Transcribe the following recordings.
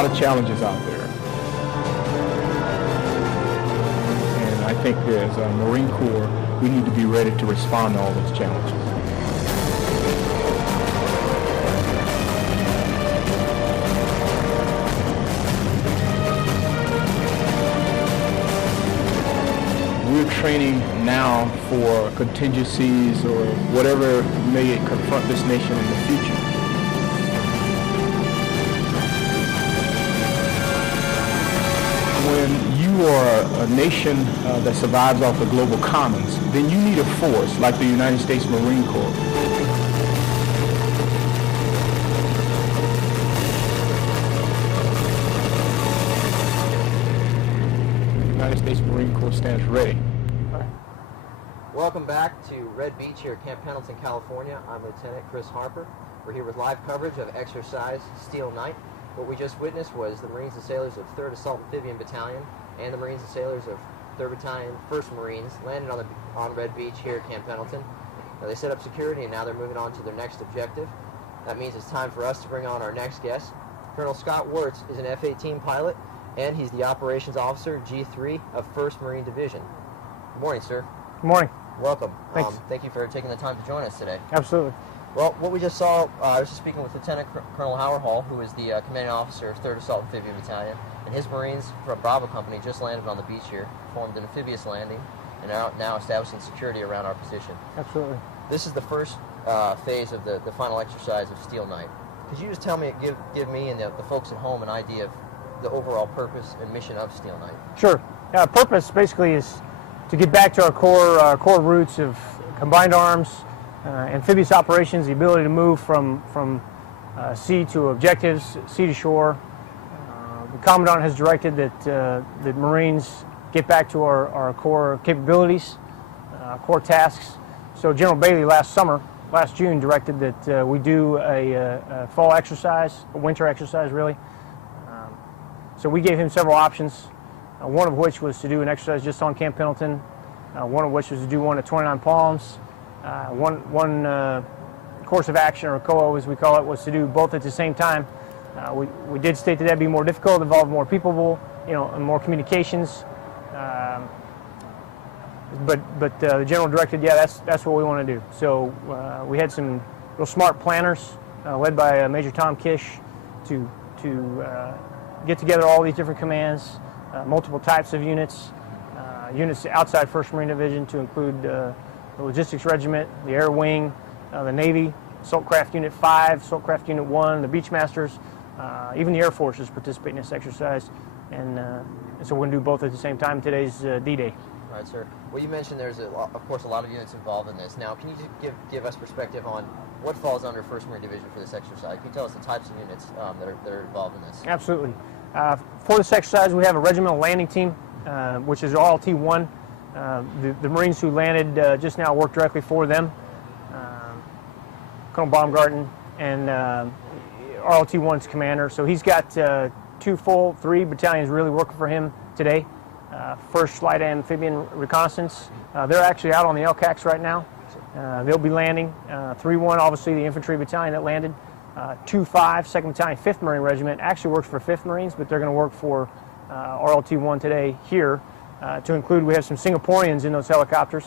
lot of challenges out there. And I think as a Marine Corps, we need to be ready to respond to all those challenges. We're training now for contingencies or whatever may confront this nation in the future. When you are a nation that survives off the global commons, then you need a force like the United States Marine Corps. The United States Marine Corps stands ready. Welcome back to Red Beach here at Camp Pendleton, California. I'm Lieutenant Chris Harper. We're here with live coverage of Exercise Steel Night. What we just witnessed was the Marines and sailors of 3rd Assault Amphibian Battalion and the Marines and sailors of 3rd Battalion, 1st Marines landed on Red Beach here at Camp Pendleton. Now they set up security and now they're moving on to their next objective. That means it's time for us to bring on our next guest. Colonel Scott Wirtz is an F-18 pilot and he's the Operations Officer, G3 of 1st Marine Division. Good morning, sir. Good morning. Welcome. Thanks. Thank you for taking the time to join us today. Absolutely. Well, what we just saw, I was just speaking with Lieutenant Colonel Howard Hall, who is the commanding officer of 3rd Assault Amphibian Battalion, and his Marines from Bravo Company just landed on the beach here, performed an amphibious landing, and are now establishing security around our position. Absolutely. This is the first phase of the final exercise of Steel Night. Could you just tell me, give me and the folks at home an idea of the overall purpose and mission of Steel Night? Sure. Purpose basically is to get back to our core roots of combined arms, amphibious operations, the ability to move from sea to objectives, sea to shore. The Commandant has directed that the Marines get back to our core capabilities, core tasks. So General Bailey last June, directed that we do a fall exercise, a winter exercise really. So we gave him several options, one of which was to do an exercise just on Camp Pendleton, one of which was to do one at 29 Palms. One course of action, or COA as we call it, was to do both at the same time. We did state that that'd be more difficult, involve more people, and more communications. But the general directed, yeah, that's what we want to do. So we had some real smart planners, led by Major Tom Kish, to get together all these different commands, multiple types of units, units outside 1st Marine Division to include the Logistics Regiment, the Air Wing, the Navy, Assault Craft Unit 5, Assault Craft Unit 1, the Beachmasters, even the Air Force is participating in this exercise. And so we're going to do both at the same time. Today's D-Day. All right, sir. Well, you mentioned there's, of course, a lot of units involved in this. Now, can you just give us perspective on what falls under 1st Marine Division for this exercise? Can you tell us the types of units that are involved in this? Absolutely. For this exercise, we have a regimental landing team, which is RLT-1. The Marines who landed just now work directly for them. Colonel Baumgarten and RLT-1's commander. So he's got 3 battalions really working for him today. 1st Light Amphibian Reconnaissance. They're actually out on the LCACs right now. They'll be landing. 3-1, obviously the infantry battalion that landed. 2-5, 2nd Battalion, 5th Marine Regiment, actually works for 5th Marines, but they're going to work for RLT-1 today here. To include, we have some Singaporeans in those helicopters,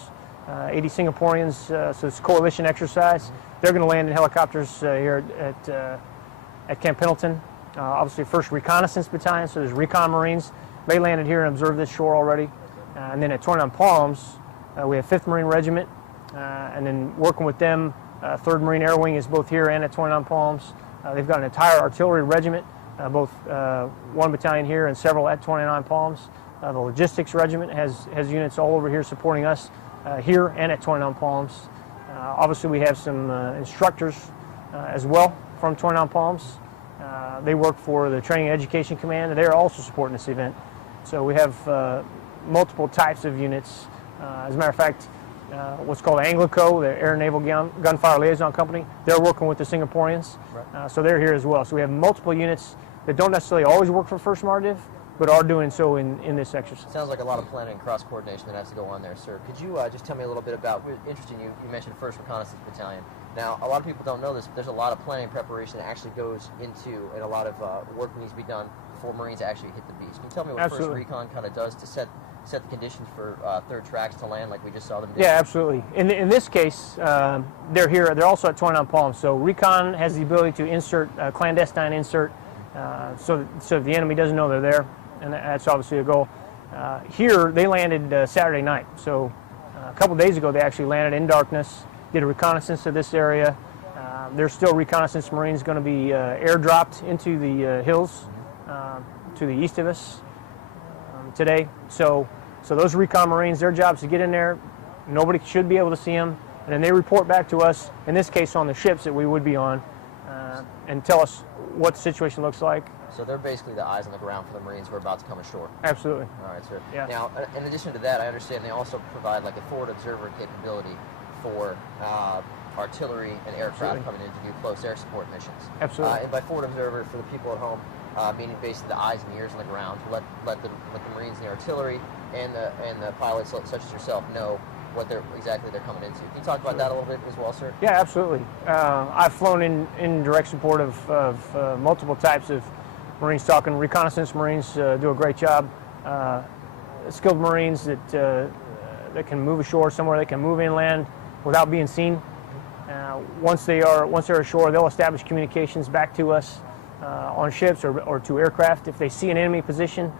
80 Singaporeans, so it's a coalition exercise. They're going to land in helicopters here at Camp Pendleton. Obviously, 1st Reconnaissance Battalion, so there's Recon Marines. They landed here and observed this shore already. And then at 29 Palms, we have 5th Marine Regiment, and then working with them, 3rd Marine Air Wing is both here and at 29 Palms. They've got an entire artillery regiment, both 1 battalion here and several at 29 Palms. The Logistics Regiment has units all over here supporting us here and at 29 Palms. Obviously, we have some instructors as well from 29 Palms. They work for the Training and Education Command, and they're also supporting this event. So we have multiple types of units. As a matter of fact, what's called Anglico, the Air Naval Gunfire Liaison Company, they're working with the Singaporeans. Right. So they're here as well. So we have multiple units that don't necessarily always work for 1st MARDIV, but are doing so in this exercise. Sounds like a lot of planning and cross-coordination that has to go on there, sir. Could you just tell me a little bit about, interesting, you mentioned 1st Reconnaissance Battalion. Now, a lot of people don't know this, but there's a lot of planning preparation that actually goes into, and a lot of work needs to be done before Marines actually hit the beach. Can you tell me what Absolutely. First Recon kind of does to set the conditions for third tracks to land like we just saw them do? Yeah, absolutely. In this case, they're here. They're also at 29 Palms. So Recon has the ability to insert clandestine insert, so the enemy doesn't know they're there, and that's obviously a goal. Here they landed Saturday night. So a couple days ago they actually landed in darkness, did a reconnaissance of this area. There's still reconnaissance Marines going to be airdropped into the hills to the east of us today. So those recon Marines, their job is to get in there. Nobody should be able to see them, and then they report back to us. In this case, on the ships that we would be on, and tell us what the situation looks like. So they're basically the eyes on the ground for the Marines who are about to come ashore. Absolutely. All right, sir. Yeah. Now, in addition to that, I understand they also provide like a forward observer capability for artillery and aircraft Absolutely. coming in to do close air support missions. Absolutely. And by forward observer, for the people at home, meaning basically the eyes and ears on the ground, to let the Marines and the artillery and the pilots such as yourself know what they're coming into. Can you talk about that a little bit as well, sir? Yeah, absolutely. I've flown in direct support of multiple types of Marines. Talking reconnaissance Marines do a great job. Skilled Marines that can move ashore somewhere, they can move inland without being seen. Once they're ashore, they'll establish communications back to us on ships or to aircraft. If they see an enemy position,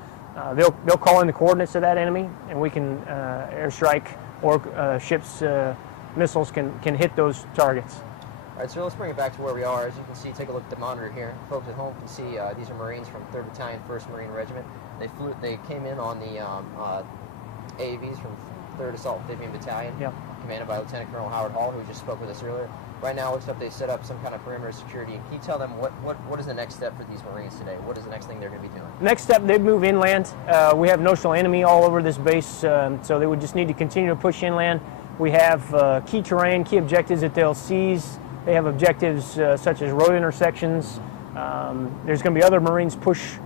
they'll call in the coordinates of that enemy, and we can airstrike, or ships' missiles can hit those targets. All right, so let's bring it back to where we are. As you can see, take a look at the monitor here. Folks at home can see these are Marines from 3rd Battalion, 1st Marine Regiment. They came in on the AAVs from 3rd Assault Amphibian Battalion, Yeah. commanded by Lieutenant Colonel Howard Hall, who just spoke with us earlier. Right now, it looks like they set up some kind of perimeter security. Can you tell them what is the next step for these Marines today? What is the next thing they're going to be doing? Next step, they'd move inland. We have notional enemy all over this base, so they would just need to continue to push inland. We have key terrain, key objectives that they'll seize. They have objectives such as road intersections. There's going to be other Marines push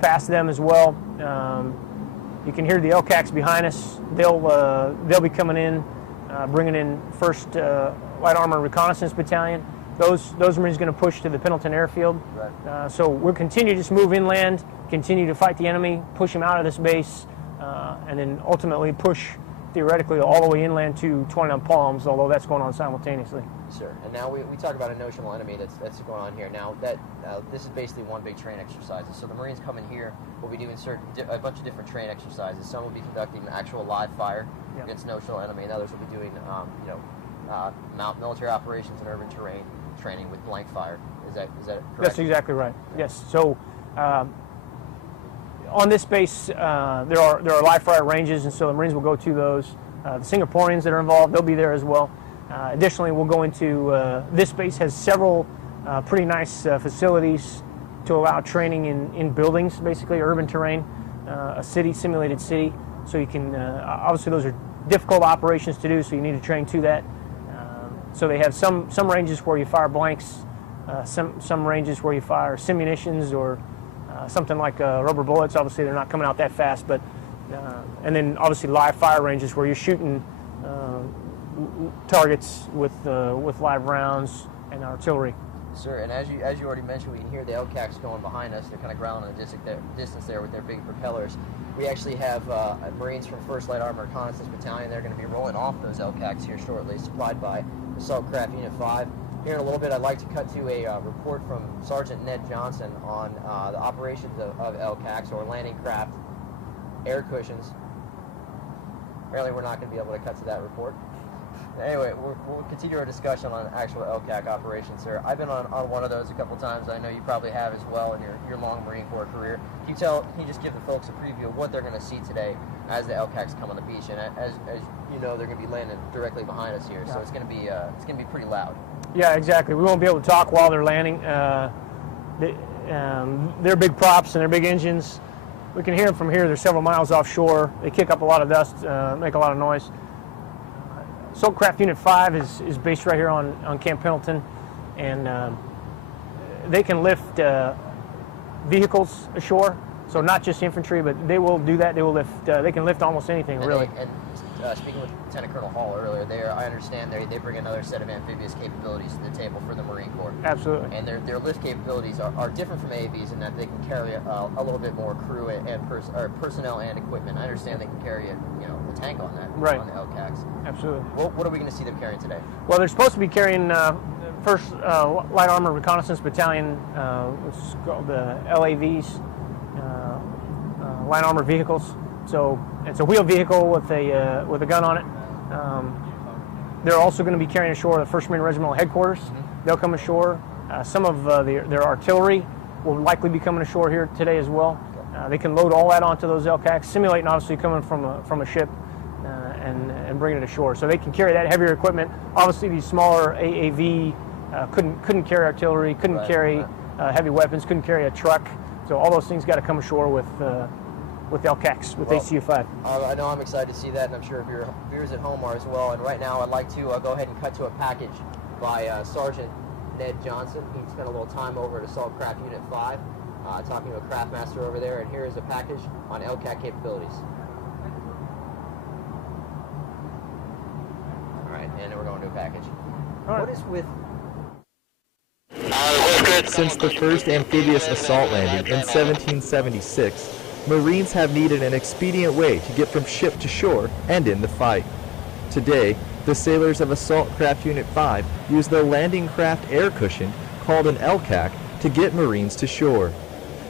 past them as well. You can hear the LCACs behind us. They'll be coming in, bringing in 1st Light Armor Reconnaissance Battalion. Those Marines are going to push to the Pendleton Airfield. Right. So we'll continue to just move inland, continue to fight the enemy, push him out of this base, and then ultimately push theoretically all the way inland to 29 Palms, although that's going on simultaneously. Sure. And now we talk about a notional enemy that's going on here. Now this is basically one big train exercises. So the Marines come in here. We'll be doing a bunch of different train exercises. Some will be conducting actual live fire against notional enemy, and others will be doing military operations and urban terrain training with blank fire. Is that correct? That's exactly right. Yes. So on this base, there are live fire ranges, and so the Marines will go to those. The Singaporeans that are involved, they'll be there as well. Additionally, we'll go into this base has several pretty nice facilities to allow training in buildings, basically urban terrain, a simulated city. So you can obviously those are difficult operations to do, so you need to train to that. So they have some ranges where you fire blanks, some ranges where you fire simunitions or something like rubber bullets. Obviously, they're not coming out that fast, but and then obviously live fire ranges where you're shooting targets with live rounds and artillery. Sir, and as you already mentioned, we can hear the LCACs going behind us. They're kind of growling in the distance there with their big propellers. We actually have Marines from 1st Light Armor Reconnaissance Battalion. They're going to be rolling off those LCACs here shortly, supplied by Assault Craft Unit 5. Here in a little bit, I'd like to cut to a report from Sergeant Ned Johnson on the operations of LCACs, or landing craft air cushions. Apparently, we're not going to be able to cut to that report. Anyway, we'll continue our discussion on actual LCAC operations, sir. I've been on one of those a couple times. I know you probably have as well in your long Marine Corps career. Can you just give the folks a preview of what they're going to see today as the LCACs come on the beach? And as you know, they're going to be landing directly behind us here, so it's going to be pretty loud. Yeah, exactly. We won't be able to talk while they're landing. They're big props and they're big engines. We can hear them from here. They're several miles offshore. They kick up a lot of dust, make a lot of noise. Assault Craft Unit 5 is based right here on Camp Pendleton, and they can lift vehicles ashore. So not just infantry, but they will do that. They will lift. They can lift almost anything, really. And speaking with Lieutenant Colonel Hall earlier, I understand they bring another set of amphibious capabilities to the table for the Marine Corps. Absolutely. And their lift capabilities are different from AAVs in that they can carry a little bit more crew and personnel and equipment. I understand they can carry a tank on that, right, on the LCACs. Absolutely. What are we going to see them carrying today? Well, they're supposed to be carrying First Light Armored Reconnaissance Battalion, which is called the LAVs, Light Armored Vehicles. So it's a wheeled vehicle with a gun on it. They're also going to be carrying ashore the 1st Marine Regimental Headquarters. They'll come ashore. Some of their artillery will likely be coming ashore here today as well. They can load all that onto those LCACs, simulating obviously coming from a ship and bringing it ashore. So they can carry that heavier equipment. Obviously, these smaller AAV couldn't carry artillery, couldn't carry heavy weapons, couldn't carry a truck. So all those things got to come ashore with LCACs, with ACU-5. I know I'm excited to see that, and I'm sure your viewers at home are as well. And right now I'd like to go ahead and cut to a package by Sergeant Ned Johnson. He spent a little time over at Assault Craft Unit 5 talking to a craft master over there, and here is a package on LCAC capabilities. All right, and then we're going to a package. What is with... Since the first amphibious assault landing in 1776, Marines have needed an expedient way to get from ship to shore and in the fight. Today, the sailors of Assault Craft Unit 5 use the landing craft air cushion called an LCAC to get Marines to shore.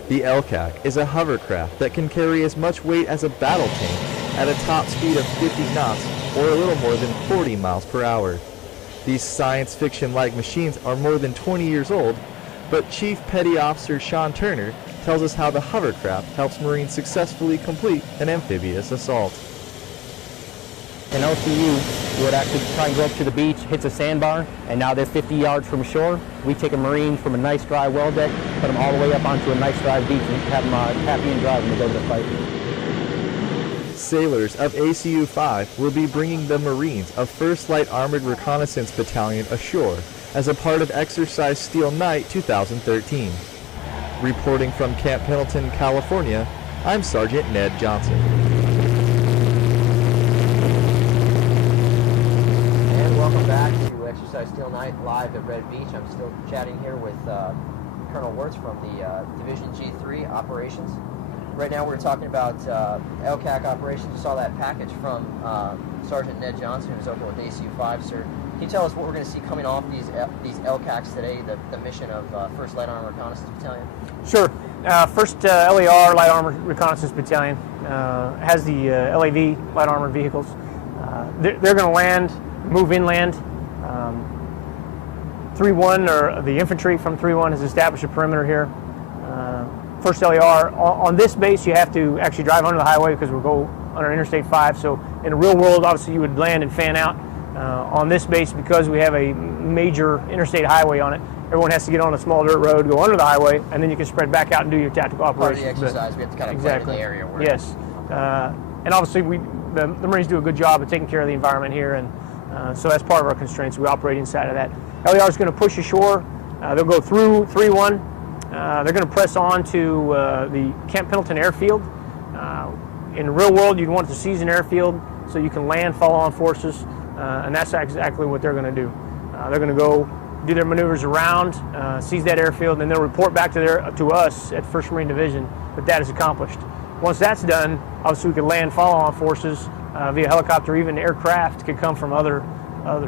The LCAC is a hovercraft that can carry as much weight as a battle tank at a top speed of 50 knots or a little more than 40 miles per hour. These science fiction-like machines are more than 20 years old, but Chief Petty Officer Sean Turner tells us how the hovercraft helps Marines successfully complete an amphibious assault. An LCU would actually try and go up to the beach, hits a sandbar, and now they're 50 yards from shore. We take a Marine from a nice dry well deck, put them all the way up onto a nice dry beach, and have them happy and dry when they go to the fight. Sailors of ACU-5 will be bringing the Marines of 1st Light Armored Reconnaissance Battalion ashore as a part of Exercise Steel Night 2013. Reporting from Camp Pendleton, California, I'm Sergeant Ned Johnson. And welcome back to Exercise Steel Night live at Red Beach. I'm still chatting here with Colonel Wirtz from the Division G3 Operations. Right now we're talking about LCAC operations. You saw that package from Sergeant Ned Johnson, who's over with ACU-5, sir. Can you tell us what we're going to see coming off these LCACs today, the mission of 1st Light Armored Reconnaissance Battalion? Sure. 1st LAR, Light Armored Reconnaissance Battalion, has the LAV, Light Armored Vehicles. They're going to land, move inland. 3-1, or the infantry from 3-1, has established a perimeter here. 1st LAR, on this base you have to actually drive under the highway because we'll go under Interstate 5. So in the real world, obviously you would land and fan out. On this base, because we have a major interstate highway on it, everyone has to get on a small dirt road, go under the highway, and then you can spread back out and do your tactical operations. Part of the exercise, we have to kind of play in the area where... Yes. And obviously the Marines do a good job of taking care of the environment here, and so that's part of our constraints. We operate inside of that. LAR is going to push ashore. They'll go through 3-1. They're going to press on to the Camp Pendleton airfield. In the real world, you'd want to seize an airfield so you can land follow-on forces. And that's exactly what they're going to do. They're going to go do their maneuvers around, seize that airfield, and then they'll report back to us at 1st Marine Division that is accomplished. Once that's done, obviously we could land follow-on forces via helicopter, even aircraft could come from other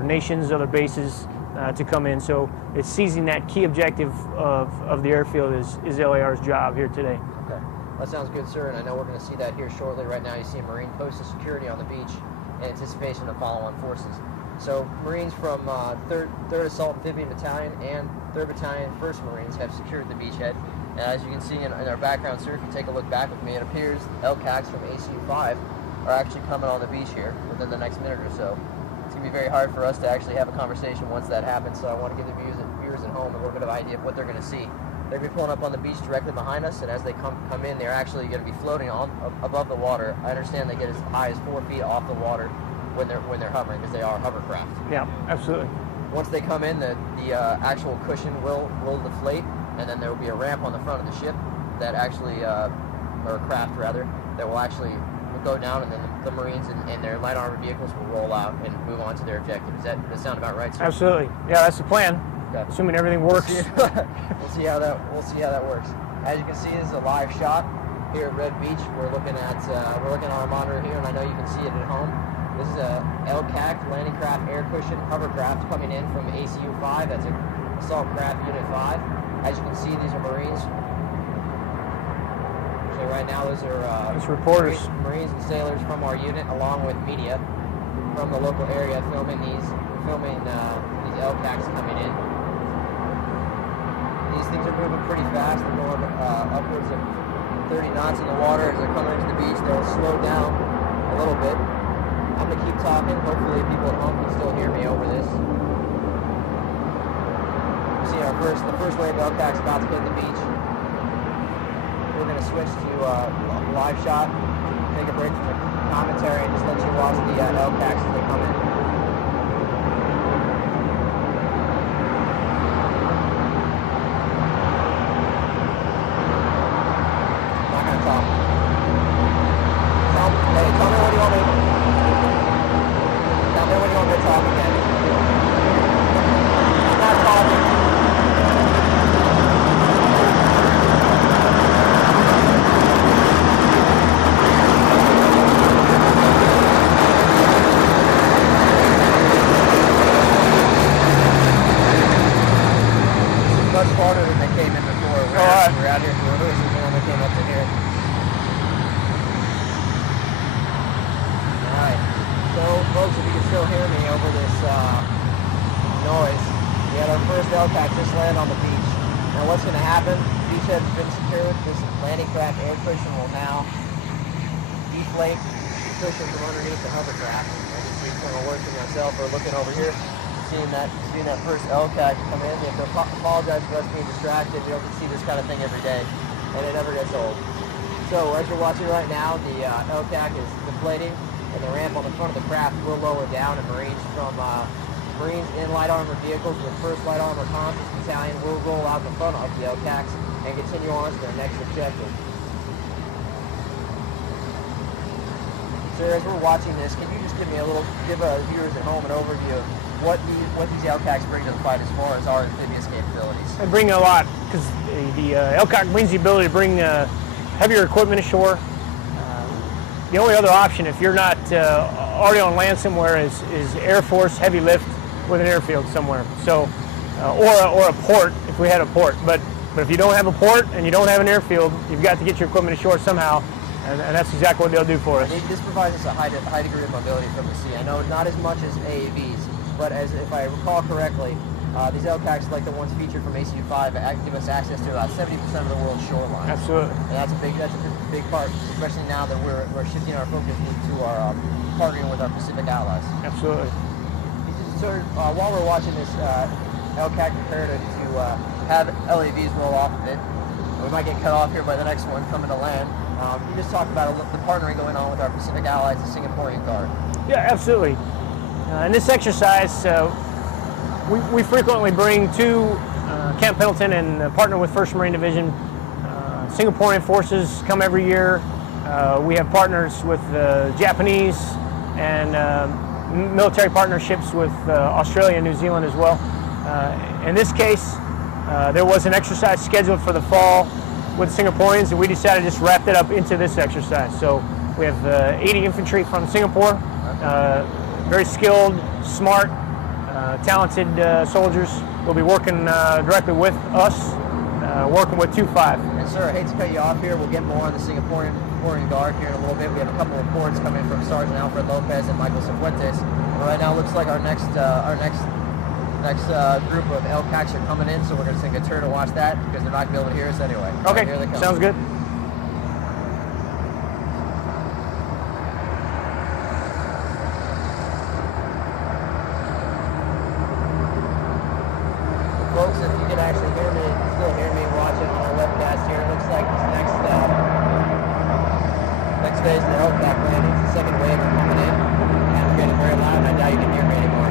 nations, other bases to come in. So it's seizing that key objective of the airfield is LAR's job here today. Okay, that sounds good, sir, and I know we're going to see that here shortly. Right now you see a Marine posted security on the beach in anticipation of follow-on forces. So Marines from 3rd Assault Amphibian Battalion and 3rd Battalion 1st Marines have secured the beachhead. And as you can see in our background, sir, if you take a look back with me, it appears LCACs from ACU-5 are actually coming on the beach here within the next minute or so. It's going to be very hard for us to actually have a conversation once that happens, so I want to give the viewers at home a little bit of idea of what they're going to see. They're going to be pulling up on the beach directly behind us, and as they come in, they're actually going to be floating above the water. I understand they get as high as 4 feet off the water when they're hovering, because they are hovercraft. Yeah, absolutely. Once they come in, the actual cushion will deflate, and then there will be a ramp on the front of the ship that actually, or craft rather, that will actually will go down, and then the Marines and their light armored vehicles will roll out and move on to their objective. Does that sound about right, sir? Absolutely. Yeah, that's the plan. Okay. Assuming everything works. We'll see how that works. As you can see, this is a live shot here at Red Beach. We're looking at our monitor here, and I know you can see it at home. This is a LCAC landing craft air cushion hovercraft coming in from ACU 5. That's Assault Craft Unit 5. As you can see, these are Marines. So right now, those are reporters, Marines and sailors from our unit, along with media from the local area, filming these LCACs coming in. These things are moving pretty fast. They're going upwards of 30 knots in the water. As they're coming into the beach, they'll slow down a little bit. I'm going to keep talking. Hopefully people at home can still hear me over this. You see the first wave of LCACs about to hit the beach. We're going to switch to live shot, take a break from the commentary, and just let you watch the LCACs as they come in. Much farther than they came in before. We're out here for rehearsal, and then we came up to here. Alright, so folks, if you can still hear me over this noise, we had our first LCAC just land on the beach. Now what's going to happen, the beachhead has been secured. This landing craft air cushion will now deflate the cushion from underneath the hovercraft. I just see kind of working myself or looking over here. Seeing that first LCAC come in. You have to apologize for us being distracted. You don't see this kind of thing every day, and it never gets old. So as you're watching right now, the LCAC is deflating, and the ramp on the front of the craft will lower down, and Marines in light armored vehicles with 1st Light Armor Reconnaissance Battalion will roll out the front of the LCACs and continue on to their next objective. So as we're watching this, can you just give viewers at home an overview of what these LCACs bring to the fight as far as our amphibious capabilities? They bring a lot, because the LCAC brings the ability to bring heavier equipment ashore. The only other option, if you're not already on land somewhere, is Air Force heavy lift with an airfield somewhere. So, or a port, if we had a port. But if you don't have a port and you don't have an airfield, you've got to get your equipment ashore somehow. And that's exactly what they'll do for us. This provides us a high degree of mobility from the sea. I know not as much as AAVs, but if I recall correctly, these LCACs, like the ones featured from ACU 5, give us access to about 70% of the world's shoreline. Absolutely. And that's a big part, especially now that we're shifting our focus to our partnering with our Pacific allies. Absolutely. So while we're watching this LCAC comparative to have LAVs roll off of it, we might get cut off here by the next one coming to land. You just talked about the partnering going on with our Pacific allies, the Singaporean Guard. Yeah, absolutely. In this exercise, we frequently bring to Camp Pendleton and partner with 1st Marine Division. Singaporean forces come every year. We have partners with Japanese and military partnerships with Australia and New Zealand as well. In this case, there was an exercise scheduled for the fall with the Singaporeans, and we decided to just wrap that up into this exercise. So we have 80 infantry from Singapore, very skilled, smart, talented soldiers. Will be working directly with us, working with 2-5. And sir, I hate to cut you off here. We'll get more on the Singaporean Guard here in a little bit. We have a couple of reports coming from Sergeant Alfred Lopez and Michael Cifuentes. Right now, it looks like our next group of LCACs are coming in, so we're going to take a turn to watch that because they're not going to be able to hear us anyway. Okay, here they come. Sounds good. Folks, if you can actually still hear me watching on our webcast here, it looks like this next phase of the LCAC landing, the second wave are coming in, and we're getting very loud, and I doubt you can hear me anymore.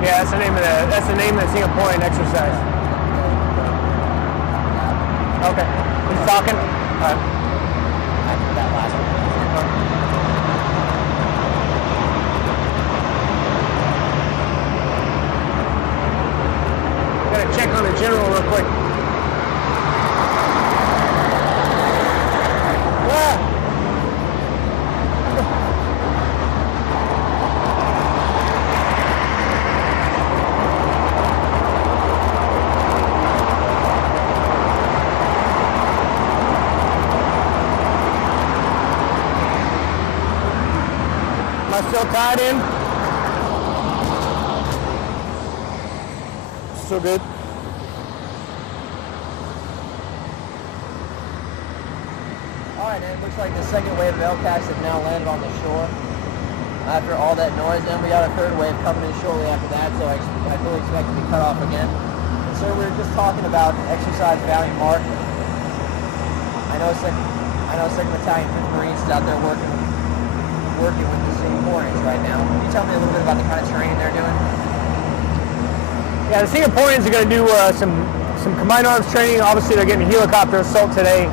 Yeah, that's the name of the single point exercise. Okay. He's talking? All right. After that last one. Gotta check on the general real quick. Am I still tied in? Still good? Alright, and it looks like the second wave of LCACs have now landed on the shore. After all that noise, then we got a third wave coming in shortly after that, so I fully expect to be cut off again. And sir, we were just talking about exercise Valiant Mark. I know 2nd Battalion 5th Marines is out there working with the Singing Hornets right now. Can you tell me a little bit about the kind of training they're doing? Yeah, the Singaporeans are going to do some combined arms training. Obviously, they're getting a helicopter assault today,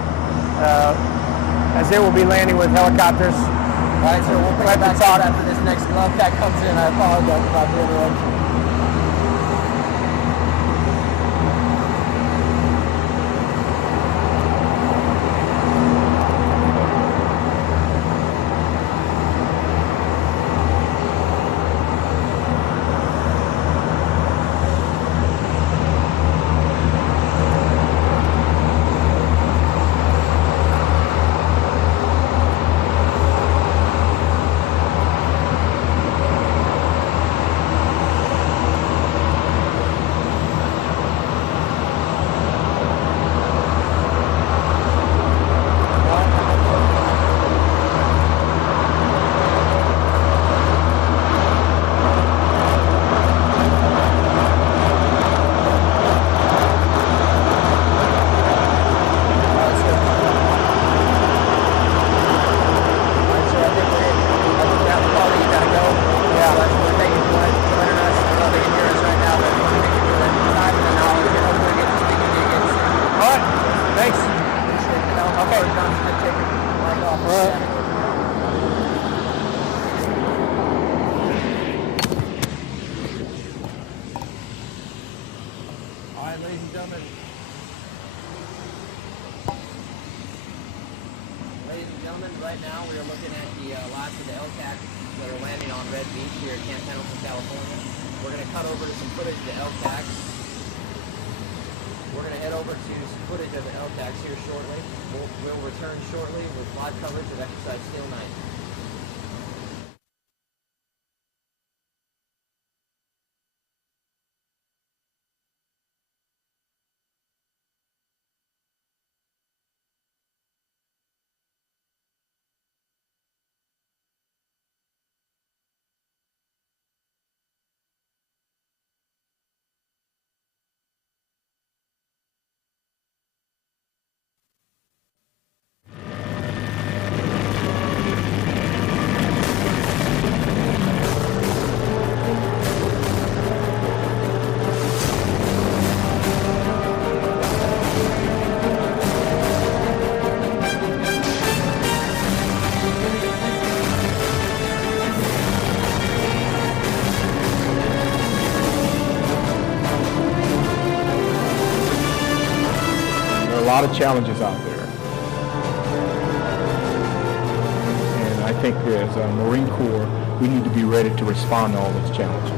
as they will be landing with helicopters. All right, so we'll pick back up after this next glove pack comes in. I apologize about the interruption. Ladies and gentlemen. Ladies and gentlemen, right now we are looking at the last of the LCACs that are landing on Red Beach here at Camp Pendleton, California. We're going to cut over to some footage of the LCACs. We're going to head over to some footage of the LCACs here shortly. We'll return shortly with live coverage of Exercise Steel Night. A lot of challenges out there. And I think as a Marine Corps, we need to be ready to respond to all those challenges.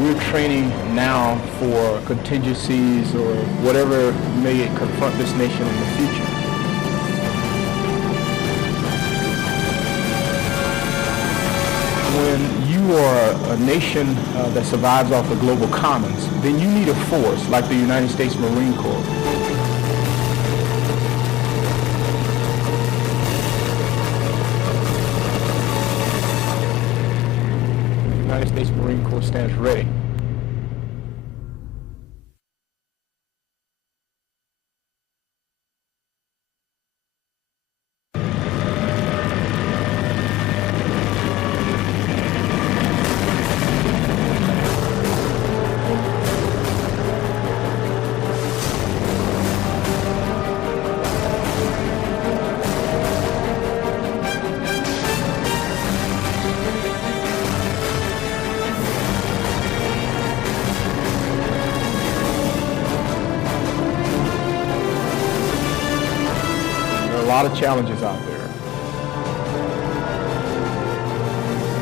We're training now for contingencies or whatever may confront this nation in the future. When you are a nation that survives off the global commons, then you need a force like the United States Marine Corps. The United States Marine Corps stands ready. a lot of challenges out there.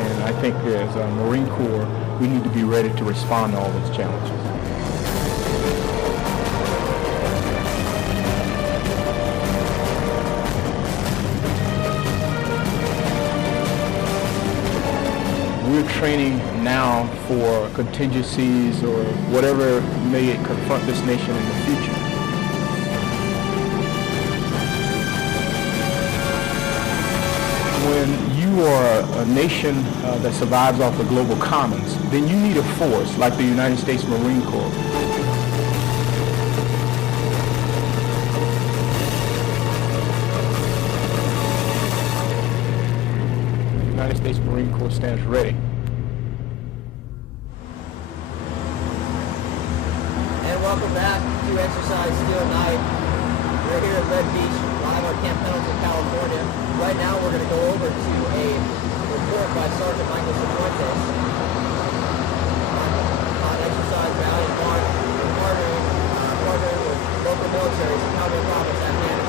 And I think as a Marine Corps, we need to be ready to respond to all those challenges. We're training now for contingencies or whatever may confront this nation in the future. When you are a nation that survives off the global commons, then you need a force like the United States Marine Corps. United States Marine Corps stands ready. And welcome back to Exercise Steel Night. We're here at Red Beach, live on Camp Pendleton, California. Right now we're going to go over to a report by Sergeant Michael Cifuentes on Exercise Valiant March, partnering with local militaries in Kabul Province, Afghanistan.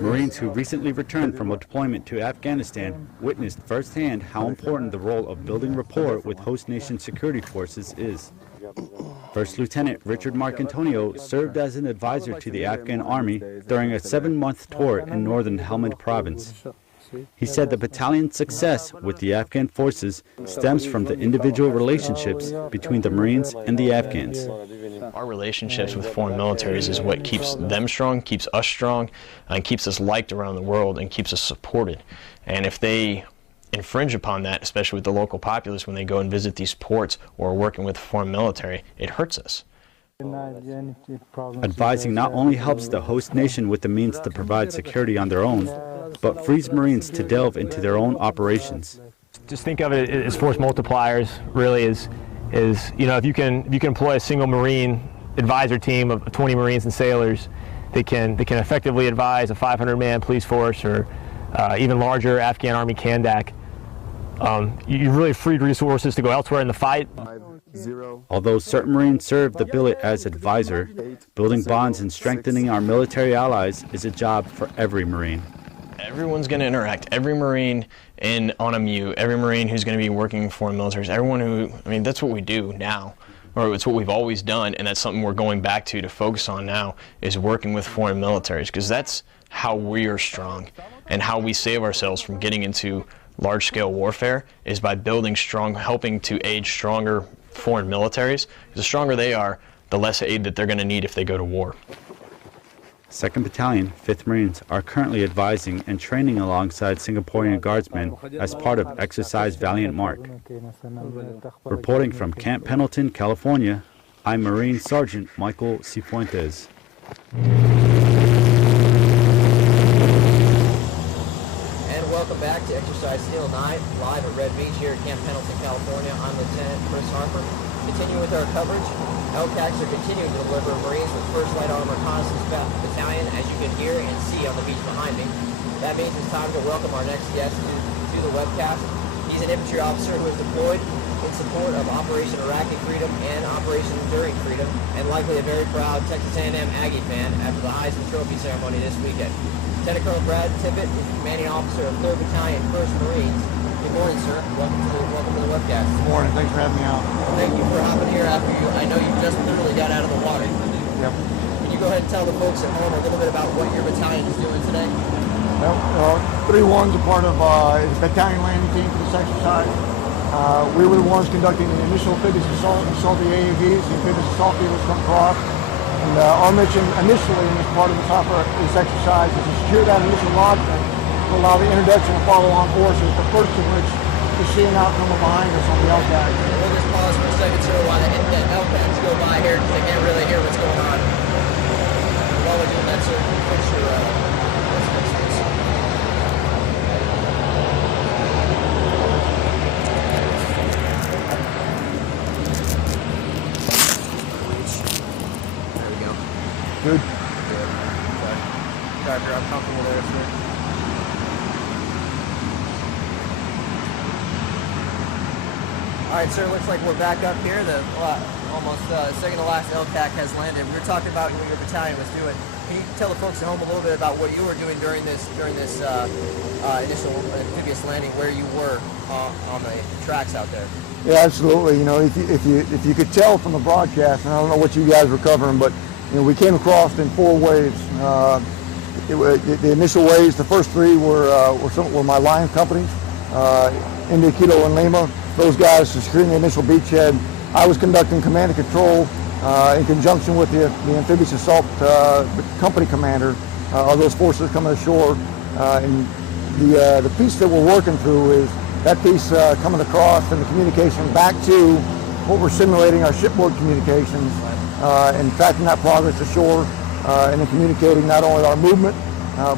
Marines who recently returned from a deployment to Afghanistan witnessed firsthand how important the role of building rapport with host nation security forces is. First Lieutenant Richard Marcantonio served as an advisor to the Afghan Army during a 7-month tour in northern Helmand Province. He said the battalion's success with the Afghan forces stems from the individual relationships between the Marines and the Afghans. Our relationships with foreign militaries is what keeps them strong, keeps us strong, and keeps us liked around the world and keeps us supported. And if they infringe upon that, especially with the local populace when they go and visit these ports or are working with foreign military, it hurts us. Advising not only helps the host nation with the means to provide security on their own, but frees Marines to delve into their own operations. Just think of it as force multipliers. Really, is you know, if you can employ a single Marine advisor team of 20 Marines and sailors, they can effectively advise a 500-man police force or even larger Afghan Army Kandak. You really freed resources to go elsewhere in the fight. Although certain Marines serve the billet as advisor, building bonds and strengthening our military allies is a job for every Marine. Everyone's going to interact. Every Marine on a MU, every Marine who's going to be working for foreign militaries, everyone who, I mean, that's what we do now, or it's what we've always done, and that's something we're going back to focus on now, is working with foreign militaries, because that's how we are strong, and how we save ourselves from getting into large-scale warfare is by building strong, helping to aid stronger foreign militaries. The stronger they are, the less aid that they're going to need if they go to war. 2nd Battalion, 5th Marines are currently advising and training alongside Singaporean Guardsmen as part of Exercise Valiant Mark. Reporting from Camp Pendleton, California, I'm Marine Sergeant Michael Cifuentes. And welcome back to Exercise Steel Night, live at Red Beach here at Camp Pendleton, California. I'm Lieutenant Chris Harper. Continuing with our coverage, LCACs are continuing to deliver Marines with 1st Light Armor Reconnaissance Battalion, as you can hear and see on the beach behind me. That means it's time to welcome our next guest to the webcast. He's an infantry officer who is deployed in support of Operation Iraqi Freedom and Operation Enduring Freedom, and likely a very proud Texas A&M Aggie fan after the Heisman Trophy ceremony this weekend. Lieutenant Colonel Brad Tippett is the commanding officer of 3rd Battalion, 1st Marines. Good morning, sir. Welcome to the webcast. Good morning. Thanks for having me out. Thank you for hopping here after I know you just literally got out of the water. Yep. Can you go ahead and tell the folks at home a little bit about what your battalion is doing today? Well, 3-1's a part of the battalion landing team for this exercise. We were the ones conducting the initial amphibious assault. You saw the AAVs, the amphibious assault vehicles come across. And our mission initially in this part of this exercise is to secure that initial lodgement to allow the introduction of follow-on forces, the first of which is seeing outcome behind us on the LTAC. We'll just pause for a second, sir, while the LPACs go by here because they can't really hear what's going on. While we're doing that, sir, fix your let's fix this. There we go. Good. Sorry if you're uncomfortable there, sir. All right, sir, looks like we're back up here. The almost second to last LTAC has landed. We were talking about what your battalion was doing. Can you tell the folks at home a little bit about what you were doing during this initial amphibious landing, where you were on the tracks out there? Yeah, absolutely. You know, if you could tell from the broadcast, and I don't know what you guys were covering, but you know, we came across in 4 waves. The initial waves, the first 3 were my line companies, India, Kilo, and Lima. Those guys securing the initial beachhead. I was conducting command and control in conjunction with the amphibious assault company commander of those forces coming ashore. And the piece that we're working through is that piece coming across and the communication back to what we're simulating our shipboard communications and tracking that progress ashore and then communicating not only our movement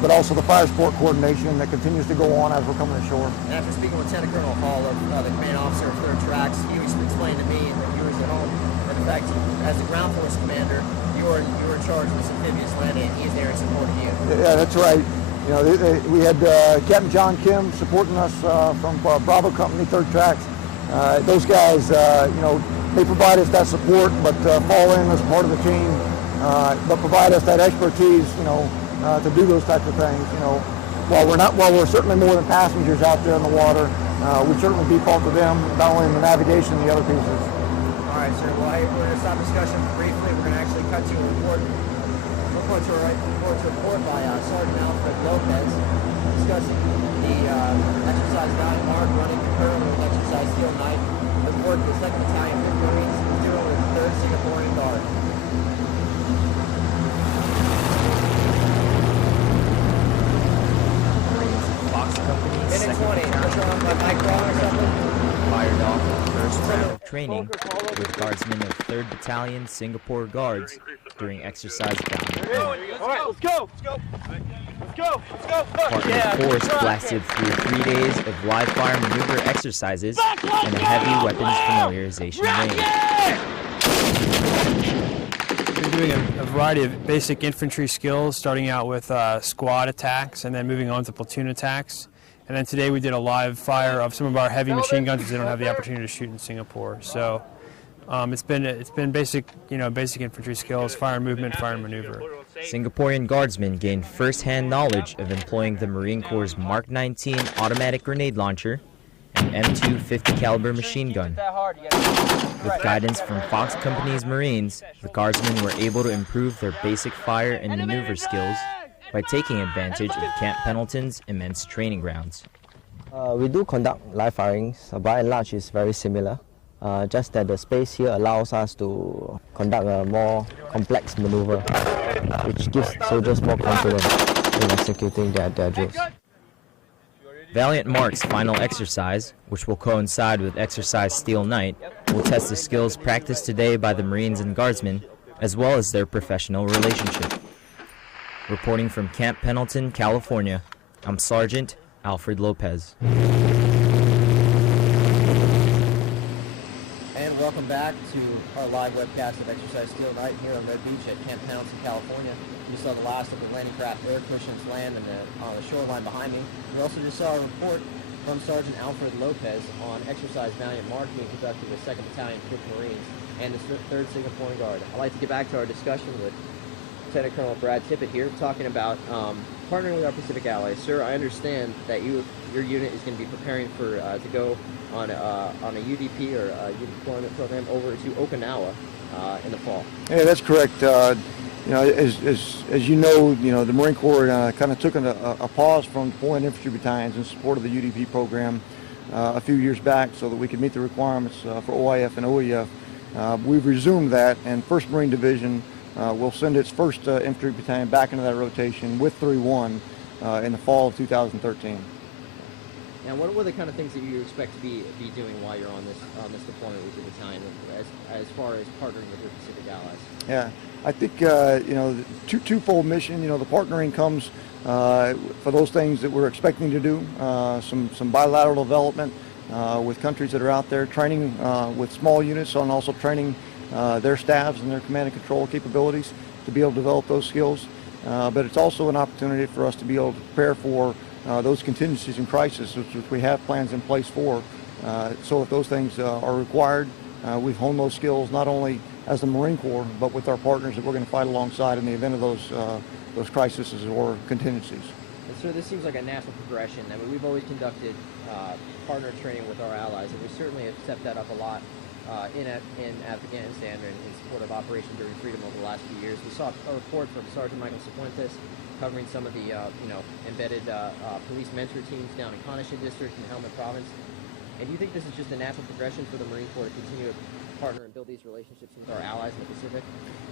but also the fire support coordination that continues to go on as we're coming ashore. And after speaking with Lieutenant Colonel Hall, the command officer of 3rd Tracks, he explained to me and the viewers at home that in fact, as the ground force commander, you were in charge of this amphibious landing, and he's there in support of you. Yeah, that's right. You know, we had Captain John Kim supporting us from Bravo Company, 3rd Tracks. Those guys, you know, they provide us that support, but fall in as part of the team, but provide us that expertise, you know, to do those types of things. You know, while we're certainly more than passengers out there in the water, we certainly default to them, not only in the navigation and the other pieces. All right, sir. Well, we're going to stop discussion briefly. We're going to actually cut to a report. Report to a report by Sergeant Alfred Lopez discussing the exercise Valiant Mark running concurrently with exercise Steel Night. Report to the 2nd Battalion, 5th Marines, doing with the 3rd Singaporean Guard. Second fired off the first round of training with guardsmen of 3rd Battalion Singapore Guards during exercise Valiant Mark. Let's go! Partner force blasted through 3 days of live fire maneuver exercises and a heavy weapons familiarization range. We're doing a variety of basic infantry skills, starting out with squad attacks and then moving on to platoon attacks. And then today we did a live fire of some of our heavy machine guns because they don't have the opportunity to shoot in Singapore. So it's been basic, basic infantry skills, fire and movement, fire and maneuver. Singaporean guardsmen gained first-hand knowledge of employing the Marine Corps' Mark 19 automatic grenade launcher and M2 50 caliber machine gun. With guidance from Fox Company's Marines, the guardsmen were able to improve their basic fire and maneuver skills by taking advantage of Camp Pendleton's immense training grounds. We do conduct live firings. By and large, it's very similar. Just that the space here allows us to conduct a more complex maneuver, which gives soldiers more confidence in executing their drills. Valiant Mark's final exercise, which will coincide with exercise Steel Night, will test the skills practiced today by the Marines and Guardsmen, as well as their professional relationship. Reporting from Camp Pendleton, California, I'm Sergeant Alfred Lopez. And welcome back to our live webcast of Exercise Steel Night here on Red Beach at Camp Pendleton, California. You saw the last of the landing craft air cushions land on the shoreline behind me. We also just saw a report from Sergeant Alfred Lopez on Exercise Valiant Mark being conducted with 2nd Battalion, 5th Marines, and the 3rd Singaporean Guard. I'd like to get back to our discussion with Lieutenant Colonel Brad Tippett here, talking about partnering with our Pacific allies. Sir, I understand that your unit is going to be preparing for to go on a UDP or a deployment program over to Okinawa in the fall. Yeah, that's correct. As you know, the Marine Corps kind of took a pause from deploying infantry battalions in support of the UDP program a few years back, so that we could meet the requirements for OIF and OEF. We've resumed that, and 1st Marine Division will send its first infantry battalion back into that rotation with 3-1 in the fall of 2013. Now, what are the kind of things that you expect to be doing while you're on this deployment with your battalion, as far as partnering with your Pacific allies? Yeah, I think the twofold mission. The partnering comes for those things that we're expecting to do. Some bilateral development with countries that are out there, training with small units, and also training their staffs and their command and control capabilities to be able to develop those skills. But it's also an opportunity for us to be able to prepare for those contingencies and crises, which we have plans in place for. So if those things are required, we've honed those skills not only as the Marine Corps, but with our partners that we're going to fight alongside in the event of those crises or contingencies. And so this seems like a natural progression. I mean, we've always conducted partner training with our allies, and we certainly have stepped that up a lot in Afghanistan and in support of Operation Enduring Freedom over the last few years. We saw a report from Sergeant Michael Cifuentes covering some of the embedded police mentor teams down in Kanesha District and Helmand Province. And do you think this is just a natural progression for the Marine Corps to continue to partner and build these relationships with our allies in the Pacific?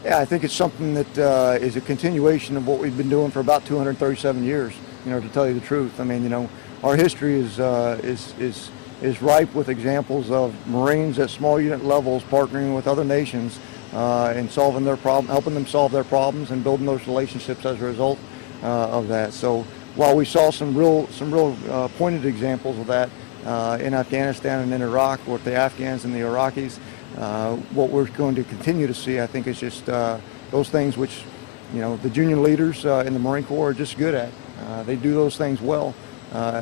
Yeah, I think it's something that is a continuation of what we've been doing for about 237 years. To tell you the truth, I mean, our history is ripe with examples of Marines at small unit levels partnering with other nations and solving their problem, helping them solve their problems, and building those relationships as a result of that. So while we saw some real pointed examples of that in Afghanistan and in Iraq with the Afghans and the Iraqis, what we're going to continue to see, I think, is just those things which the junior leaders in the Marine Corps are just good at. They do those things well.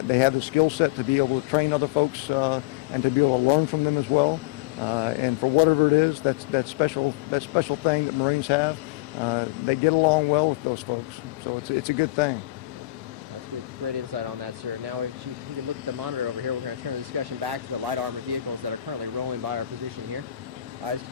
They have the skill set to be able to train other folks and to be able to learn from them as well. And for whatever it is, that special thing that Marines have, they get along well with those folks. So it's a good thing. That's good. Great insight on that, sir. Now, if you can look at the monitor over here, we're going to turn the discussion back to the light armored vehicles that are currently rolling by our position here.